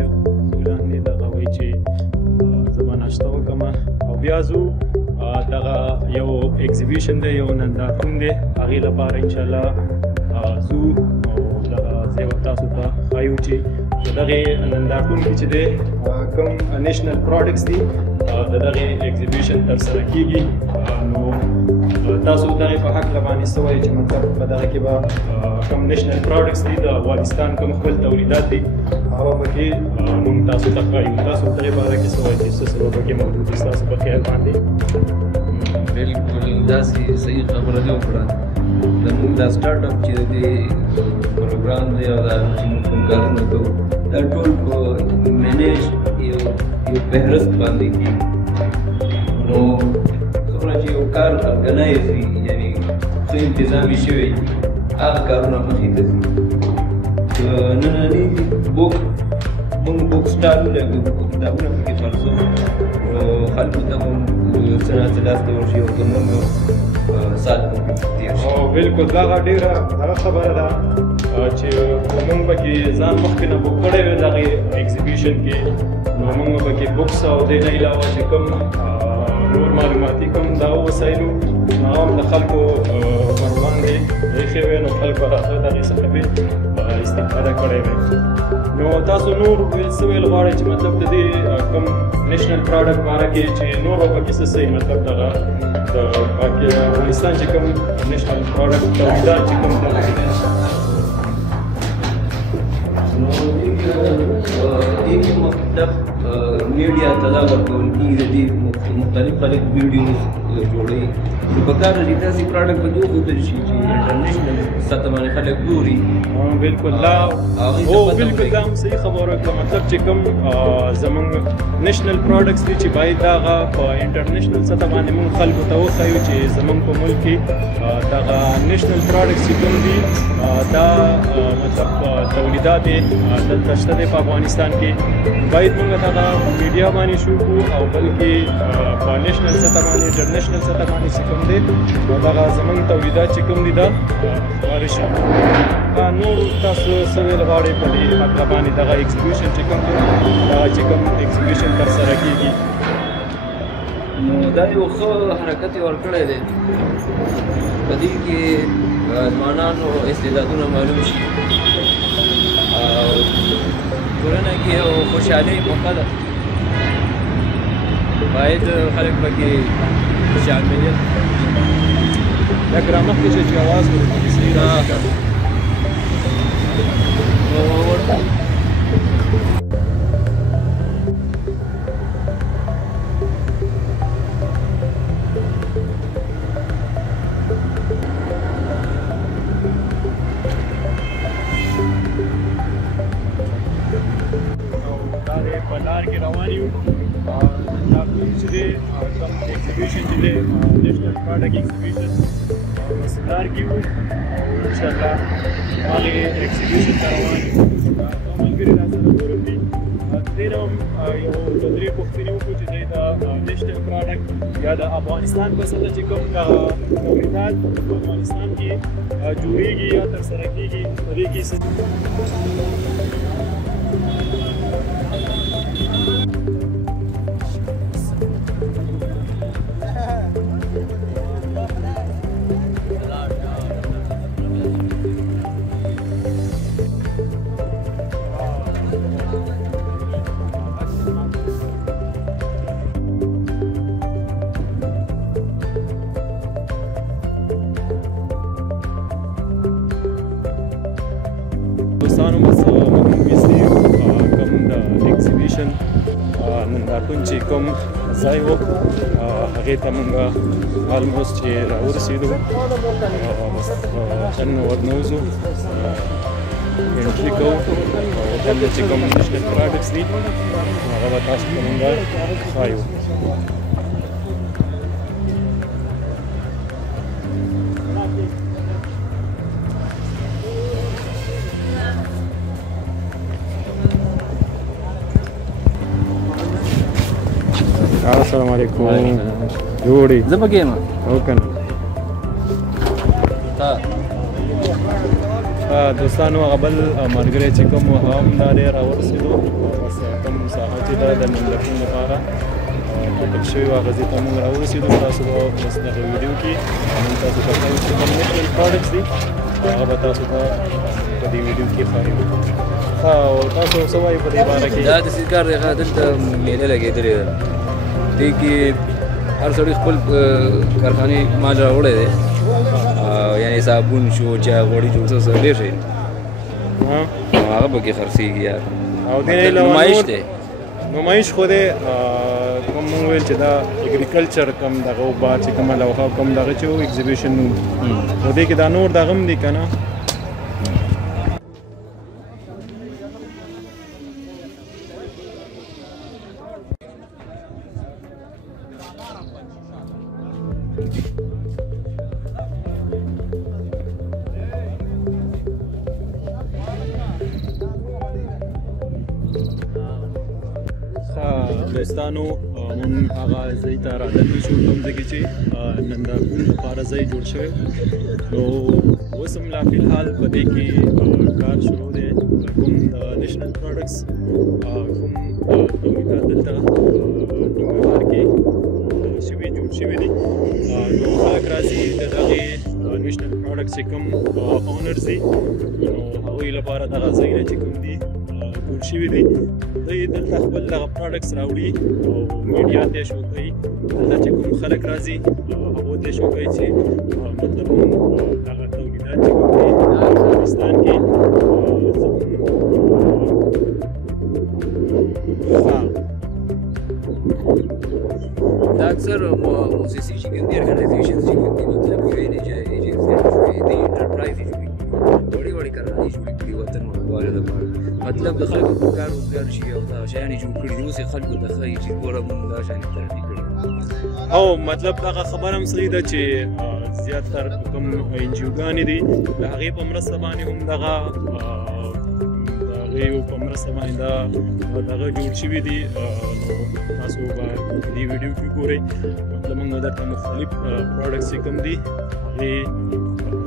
راغلی لاندې دغه وایي چې زه به ناشته وکړم او بیا ځو دغه یو ایگزیبیشن دی یو نندارتون دی هغې لپاره انشاءالله ځو او دغه زه به تاسو ته ښایو چې په دغې نندارتون کې چې دی کوم نیشنل پروډکټس دي د دغې ایگزیبیشن ترسره کیږي نو تاسو دغې په هکله باندې څه وایئ چې مطلب په دغه کې به کوم نیشنل پروډکټس دي د افغانستان کوم خپل تولیدات دي هغه پکې موږ تاسو ته ښایو تاسو دغې باره کې څه وایئ چې څه څه به پکې موجود دي ستاسو په خیال باندې بالکل داسې صحیح خبره دې وکړه زموږ دا سټارټ اپ چې دې پروګرام دی او دا چې موږ کوم کارونه کوو دا ټول په مینیج یو فهرست باندې کېږي نو څومره چې یو کار ارګنایز وي یعنې ښه انتظامي شوی هغه کارونه مخې ته ځي ننني بوک موږ بوک سټال ولګو کتابونه پکې خرڅوو خلکو ته هم څه نه څه لاس ته ورشي او زموږ ساعت تېر شي بالکل دغه ډېره هغه خبره ده چې موږ پکې ځان مخکې نه بوک کړی وی دغې ایگزیبیشن کې نو موږ پکې بوکس او دې نه علاوه چې کوم نور معلوماتي کوم دغه وسایلو هغه هم د خلکو پر وړاندې ایښې وی نو خلکو هغه دغې څخه بې استفاده کړی وی نو تاسو نور څه ویل غواړئ چې مطلب د دې کوم نیشنل پروډکټ باره کې چې نور به پکې څه صحیح مطلب دغه د افغانستان چې کوم نیشنل پروډکټ تولیدات چې کوم دغه نو دې کې مختلف میډیا ته دا ورکول کېږي د دې مختلف خلک ویډیوز جوړوي نو پکار ده چې داسې پروډکټ پکې وښودل شي چې انټرنیشنل سطح باندې خلک ګوري بالکل لا او بالکل دا هم صحیح خبره وکړه مطلب چې کوم زموږ نیشنل پروډکټس دي چې باید دغه په انټرنیشنل سطح باندې موږ خلکو ته وښایو چې زموږ په ملک کې دغه نیشنل پروډکټس چې کوم دي دا مطلب تولیدات یې دلته شته دی په افغانستان کې باید موږ دغه میډیا باندې شو کړو او بلکې په نیشنل سطح باندې انټرنیشنل سطح باندې چې کوم دی دغه زموږ تولیدات چې کوم دي دا خپاره شي نور تاسو څه ویل غواړئ په دې هکله باندې دغه ایگزیبیشن چې کوم دی دغه چې کوم ایگزیبیشن ترسره کېږي نو دا یو ښه حرکت یې ورکړی دی په دې کې ځوانانو استعدادونه معلوم شي او ټولنه کې یو خوشحالۍ موقع ده باید خلک پکې شاملیت لږ رامخکې شه چې اواز ورپکې صحیح راځي په لار کې روان یو دا کوم چې دی کوم ایگزیبیشن چې دی نیشنل پروډکټ ایگزیبیشن مسلار کې وو انشاءالله هغې ایگزیبیشن ته روان یو ملګري راسره نور هم دي دې نه هم یو دوه درې پوښتنې وکړو چې دی د نیشنل پروډکټ یا د افغانستان په سطح چې کوم تولیدات په افغانستان کې جوړېږي یا ترسره کېږي په دې کې څه دوستانو بس موږ ویستی یو کوم د ایگزیبیشن نندارتون چې کوم ځای و هغې ته موږ آلموسټ چې راورسېدو دننه ورنوځو انټري کوو او دلته چې کوم نیشنل پروډکټس دي هغه به تاسو ته موږ ښایو السلام علیکم جوړې زه پکې یم او کنه دوستانو هغه بل ملګری چې کوم هم دا دی راورسېدو بس کوم ساحه چې ده د نندارتون لپاره ټاکل شوي وه هغه ځای ته موږ راورسېدو. تاسو به بس دغه ویډیو کې موږ تاسو ته ښایو چې کوم نیشنل پروډکټس دي هغه به تاسو ته په دې ویډیو کې ښایو. ښه او تاسو څه وایو په دې باره کې؟ دا داسې کار دی دلته میله لګېدلې ده دې کې هر سړی خپل کارخانې مال راوړی دی یعنې صابون شو چای غوړي شو څه ډېر شی هغه پکې خرڅېږي یار او دې نه علاوه نمایش دی نمایش خو دی کوم موږ ویل چې دا اګریکلچر کم دغه بار چې کومه لوحه کم دغه چې و ایګزیبیشن نوم نو دې کې دا نور دغه هم دي که نه؟ دوستانو مونږ هغه ځای ته رادللي شو کوم ځای کې چې نندارتون لپاره ځای جوړ شوی نو اوس هم لا فلحال په دې کې کار شروع دی. کوم نیشنل پروډکټس کوم تولیدات دلته ننګرهار کې جوړ شوي دي نو خلک راځي د دغې نیشنل پروډکټس چې کوم اونرز دي نو هغوی لپاره دغه ځایونه چې کوم دي جوړ شوي دي دوی دلته خپل دغه پروډکټس راوړي او میډیا ته شو کوي. دلته چې کوم خلک راځي هغو ته شو کوي چې مطلب دغه تولیدات چې کوم دي افغانستان کې دا اکثر موسسې چې کوم دي ارګنایزیشنز چې کوم دي مطلب یوې ایجنسۍ د انټرپرایز جوړې وړې وړې کارخانې جوړې کړي وطن محورې لپاره مطلب د خلکو په کار روزګار شي او دا شیان یې جوړ کړي دي اوس یې خلکو ته ښایي چې ګوره موږ دا شیان ترقي کړي او مطلب دغه خبره هم صحیح ده چې زیاتتر کوم انجیوګانې دي د هغې په مرسته باندې هم دغه په مرسته باندې دا دغه جوړ شوي دي نو تاسو به دې ویډیو کې ګورئ مطلب موږ درته مختلف پروډکټس چې کوم دي هغې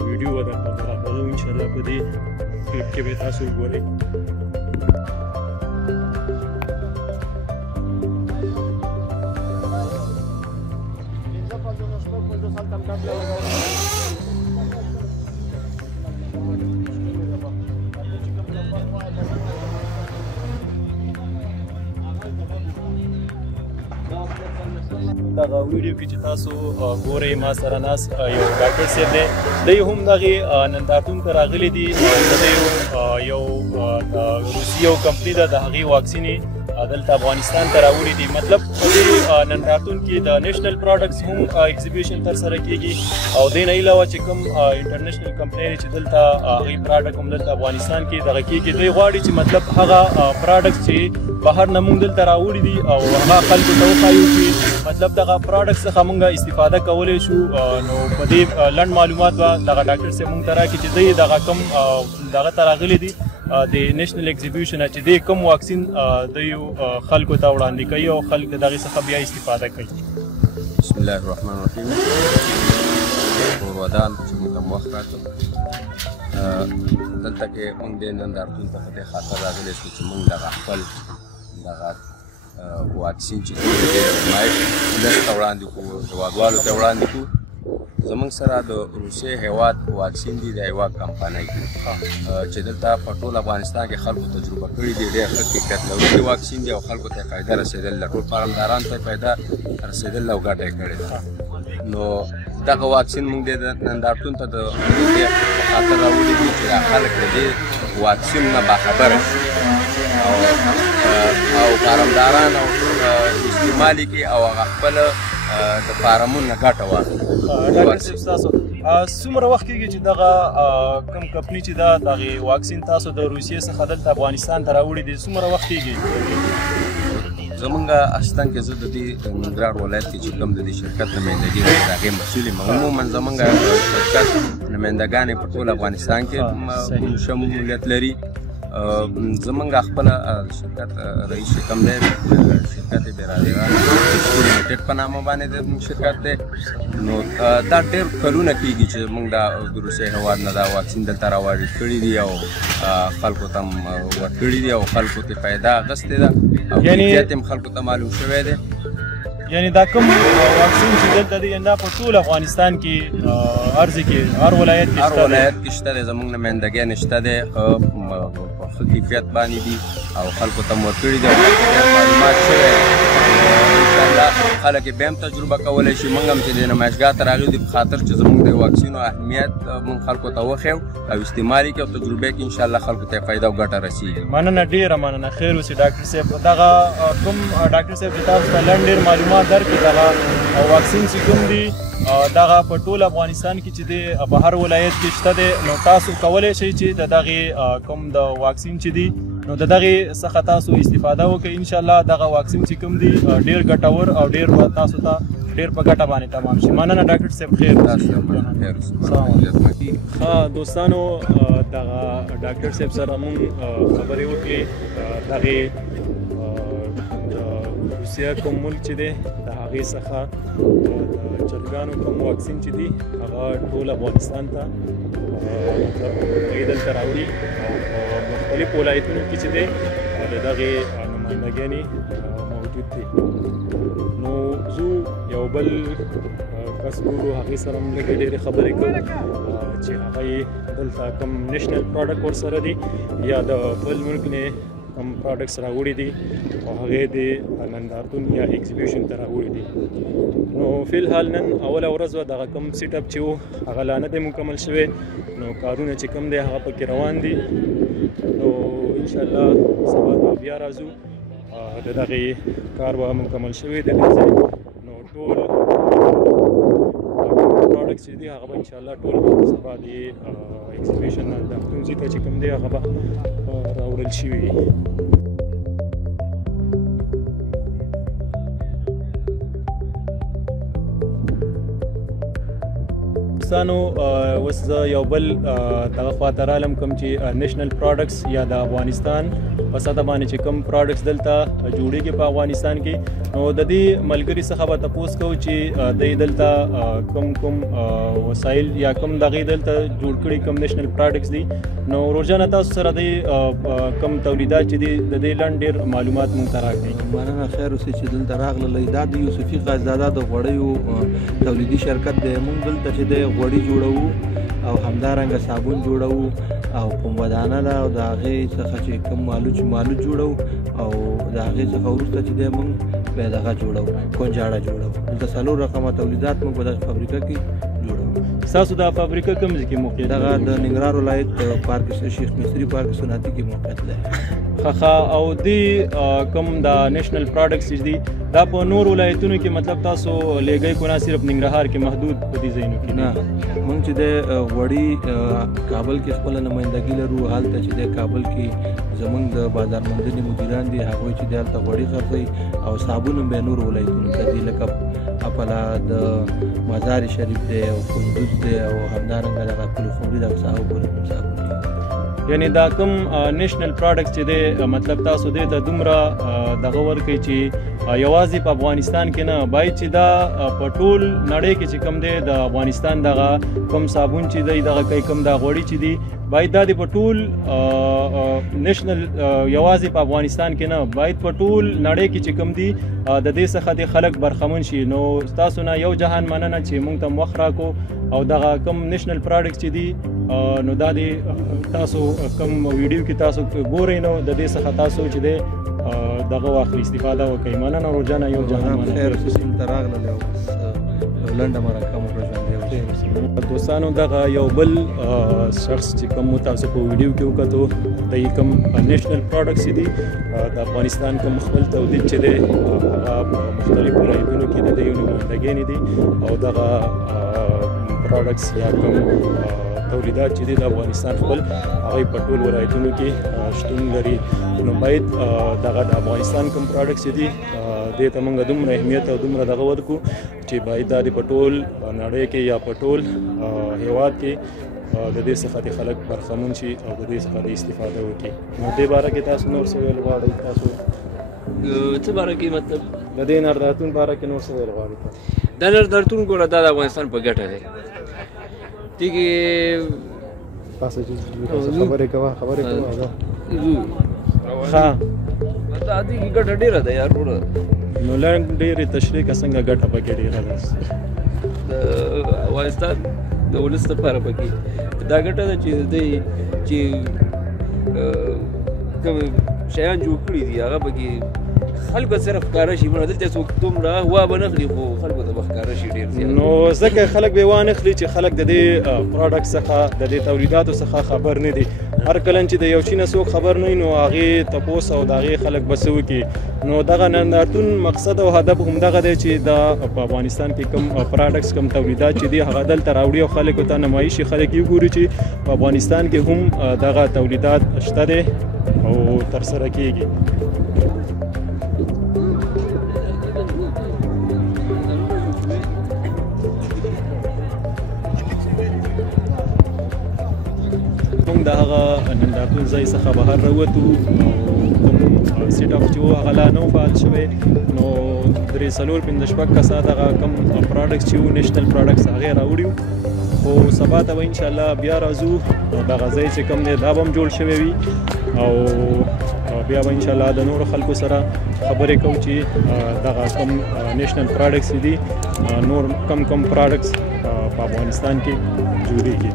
ویډیو به درته برابروو انشاءالله په دې کلیپ کې به تاسو وګورئ. دغه ویډیو کې چې تاسو ګورئ ما سره ناست یو ډاکټر صاحب دی دوی هم دغې نندارتون ته راغلي دي د دوی یو روسي یو کمپني ده د هغې واکسینې دلته افغانستان ته راوړي دي. مطلب په دې نندارتون کې د نیشنل پروډکټس هم ایگزیبیشن ترسره کیږي او دې نه علاوه چې کوم انټرنیشنل کمپنۍ چې دلته هغې پروډکټ هم دلته افغانستان کې دغه کیږي دوی غواړي چې مطلب هغه پروډکټس چې بهر نه موږ دلته راوړي دي او هغه خلکو ته وښایو چې مطلب دغه پروډکټس څخه موږ استفاده کولی شو. نو په دې لنډ معلومات به دغه ډاکټر صاحب موږ ته راکړي چې دوی دغه کوم دغه ته راغلي دي د نیشنل ایگزیبیشن چې د کوم واکسین دوی خلکو ته وړاندې کوي او خلک د دغې څخه بیا استفاده کوي. بسم الله الرحمن الرحیم. ودان چې موږ ته وخت راکړ دلته کې موږ د نندارتون ته په دې خاطر راغلي شو چې موږ دغه خپل دغه واکسین چې دی نمایش ولس ته وړاندې کړو هېوادوالو ته وړاندې کړو. زموږ سره د روسیې هېواد واکسین دی د یوه کمپنۍ چې دلته په ټول افغانستان کې خلکو تجربه کړي دي ډېر ښه کیفیت لرونکی واکسین دی او خلکو ته یې فایده رسېدلې ده ټول فارمدارانو ته یې فایده رسېدلې او ګټه یې کړې ده. نو دغه واکسین موږ د نندارتون ته د دې په خاطر راوړي دي چې دا خلک د دې واکسین نه باخبره شي او فارمداران او استعمال یې کړي او هغه خپله د فارمونو نه ګټه واخلي. ډاکټر صاحب ستاسو څومره وخت کېږي چې دغه کوم کمپني چې ده دغې واکسین تاسو د روسیې څخه دلته افغانستان ته راوړي دي څومره وخت کېږي؟ زمونږ اصلاً کې زه د دې ننګرهار ولایت کې چې کوم د دې شرکت نمایندګي د هغې مسؤل یم. عموماً زمونږ شرکت نمایندګانې په ټول افغانستان کې شمولیت لري زمونږ خپله شرکت رئیس چې کوم دی شرکت بیرادران لمیټډ په نامه باندې د شرکت دی نو دا ډېر کلونه کېږي چې موږ دا د روسیې هېواد نه دا واکسین دلته راوارد کړي دي او خلکو ته هم ورکړي دي او خلکو ته فایده اخیستې ده او کیفیت هم خلکو ته معلوم شوی دی. یعنی دا کوم واکسین چې دلته دی دا په ټول افغانستان کې عرض کې هر ولایت کې شته دی زموږ نمایندګۍ شته دی په ښه کیفیت باندې دي او خلکو ته مو ورکړي دي او معلومات شوی دی. انشاءالله خلک یې بیا هم تجربه کولی شي. موږ هم چې د نمایشګاه ته راغلي دي په خاطر چې زموږ د واکسینو اهمیت موږ خلکو ته وښیو او استعمال یې کړو او تجربه کې انشاءالله خلکو ته فایده او ګټه رسېږي. مننه ډېره مننه. خیر اوسې ډاکټر صاحب. دغه کوم ډاکټر صاحب چې تاسو ته لنډ ډېر معلومات درکړي دغه واکسین چې کوم دي دغه په ټول افغانستان کې چې دی په هر ولایت کې شته دی نو تاسو کولی شئ چې د دغې کوم د واکسین چې دی نو د دغې څخه تاسو استفاده وکړئ. انشاءالله دغه واکسین چې کوم دی ډېر ګټور او ډېر به تاسو ته ډېر په ګټه باندې تمام شي. مننه ډاکټر صاحب. خیر. دوستانو دغه ډاکټر صاحب سره مونږ خبرې وکړې دغې روسیه کوم ملک چې دی د هغې څخه د چرګانو کوم واکسین چې دی هغه ټول افغانستان ته مطلب هغې دلته راوړي او په مختلفو ولایتونو کې چې دی د دغې نمایندګانې موجود دي. نو زه یو بل کس ګورو هغې سره هم لږې ډېرې خبرې کوو چې هغه یې دلته کوم نیشنل پروډکټ ورسره دي یا د بل ملک نه کوم پروډکټس راوړي دي او هغې د نندارتون یا ایگزیبیشن ته راوړي دي. نو فی الحال نن اوله ورځ وه دغه کوم سیټ اپ چې و هغه لا نه دی مکمل شوی نو کارونه چې کوم دی هغه پکې روان دي. نو انشاءالله سبا ته بیا راځو د دغې کار به مکمل شوی دی دې ځای نو ټول پروډکټس چې دي هغه به انشاءالله ټول سبا د ایگزیبیشن نندارتون ځای ته چې کوم دی هغه به راوړل شوي وي. دوستانو اوس زه یو بل دغه خواته رالم کوم چې نیشنل پروډکټس یا د افغانستان په سطح باندې چې کوم پروډکټس دلته جوړیږي په افغانستان کې نو د دې ملګري څخه به تپوس کوو چې دوی دلته کوم وسایل یا کوم دغې دلته جوړ کړي کوم نیشنل پروډکټس دي نو روزانه تاسو سره د کوم تولیدات چې دي د دې لنډ ډېر معلومات مونږ ته راکړئ. مننه. خیر اوسې چې دلته راغللی دا د یوسفي غاززاده د غوړیو تولیدي شرکت دی. مونږ دلته چې دی غوړي جوړوو او همدارنګه صابون جوړوو او پنبهدانه ده او د هغې څخه چې کوم مالوچ جوړوو او د هغې څخه وروسته چې دی مونږ بیا دغه جوړوو کنجاړه جوړوو. دلته 4 رقمه تولیدات مونږ په دغه فابریکه کې جوړوو. ستاسو دا فابریکه کوم ځای کې موقعیت؟ دغه د ننګرهار ولایت پارک شیخ مصري پارک صنعتي کې موقعیت دی. ښه او دې کوم دا نیشنل پروډکټس چې دي دا په نور ولایتونو کې مطلب تاسو لیږئ کو نه صرف ننګرهار کې محدود په دې ځایونو کې؟ نه مونږ چې د غوړي کابل کې خپله نمایندګي لرو. هلته چې د کابل کې زمونږ د بازار موندنې مدیران دي هغوی چې د هلته غوړي خرڅوي او صابون هم بیا نور ولایتونو ته دي لکه اپلا د مزار شریف دی او کندوز دی او همدارنګه دغه پلخمري د صابون دي. یعنی دا کوم نیشنل پروډکټس چې دی مطلب تاسو دې ته دومره دغه ورکوئ چې یوازې په افغانستان کې نه باید چې دا په ټول نړۍ کې چې کوم دی د افغانستان دغه کوم صابون چې دی دغه کوم دا غوړي چې دي باید دا د په ټول نیشنل یوازې په افغانستان کې نه باید په ټول نړۍ کې چې کوم دي د دې څخه د خلک برخمن شي. نو تاسو نه یو جهان مننه چې موږ ته وخت راکو او دغه کوم نیشنل پروډکټس چې دي نو دا د تاسو کوم ویډیو کې تاسو ګورئ نو د دې څخه تاسو چې دی دغه واخلي استفاده وکړئ. مننه روزانه یو جهان مننه. خیر اوسې ته راغللی او لنډه مرکه مو کړه. دوستانو دغه یو بل شخص چې کوم تاسو په ویډیو کې وکتو د کوم نیشنل پروډکټس دي د افغانستان کوم خپل تولید چې دی هغه په مختلفو ولایتونو کې د یو نمایندګانې دي او دغه پروډکټس یا کوم تولیدات چې دي د افغانستان خپل هغه په ټول ولایتونو کې شتون لري. نو باید دغه د افغانستان کوم پروډکټس چې دي دې ته موږ دومره اهمیت او دومره دغه ورکړو چې باید دا د په ټول نړۍ کې یا په ټول هیواد کې د دې څخه د خلک برخمن شي او د دې څخه د استفاده وکړي. نو دې باره کې تاسو نور څه ویل غواړئ؟ تاسو څه باره کې مطلب د دې نردارتون باره کې نور څه ویل غواړئ؟ دا نردارتون ګوره دا د افغانستان په ګټه دی. دیګې تاسو چې خبرې کوه ښه دا دیګې ګټه ډېره ده یار وروره. نو لږ ډېرې تشریح که څنګه ګټه پکې ډېره ده د افغانستان د ولس لپاره پکې دا ګټه ده چې دی چې کوم شیان جوړ کړي دي هغه پکې خلکو سره ښکاره شي. مړه دلته څوک دومره هوا به نه خلي خو خلکو ته به ښکاره شي ډېر زیات. نو ځکه خلک به وانه خلي چې خلک د دې پروډکټ څخه د دې تولیداتو څخه خبر نه دي. هر کله چې د یو شي نه څوک خبر نه وي نو هغې تپوس او د هغې خلک به څه وکړي. نو دغه نندارتون مقصد او هدف همدغه دی چې دا په افغانستان کې کوم پروډکټس کوم تولیدات چې دي هغه دلته راوړي او خلکو ته نمایش شي. خلک یې ګوري چې په افغانستان کې هم دغه تولیدات شته دی او ترسره کیږي. موږ د هغه نندارتون ځای څخه بهر راووتو او کوم سیټ اپ چې و هغه لا نه و فعال شوی. نو 3-4-5 کسه دغه کوم پروډکټس چې وو نیشنل پروډکټس هغې راوړي وو. خو سبا ته به انشاءالله بیا راځو او دغه ځای چې کوم دی دا به هم جوړ شوی وي او بیا به انشاءالله د نورو خلکو سره خبرې کوو چې دغه کوم نیشنل پروډکټس دي نور کم پروډکټس په افغانستان کې جوړیږي.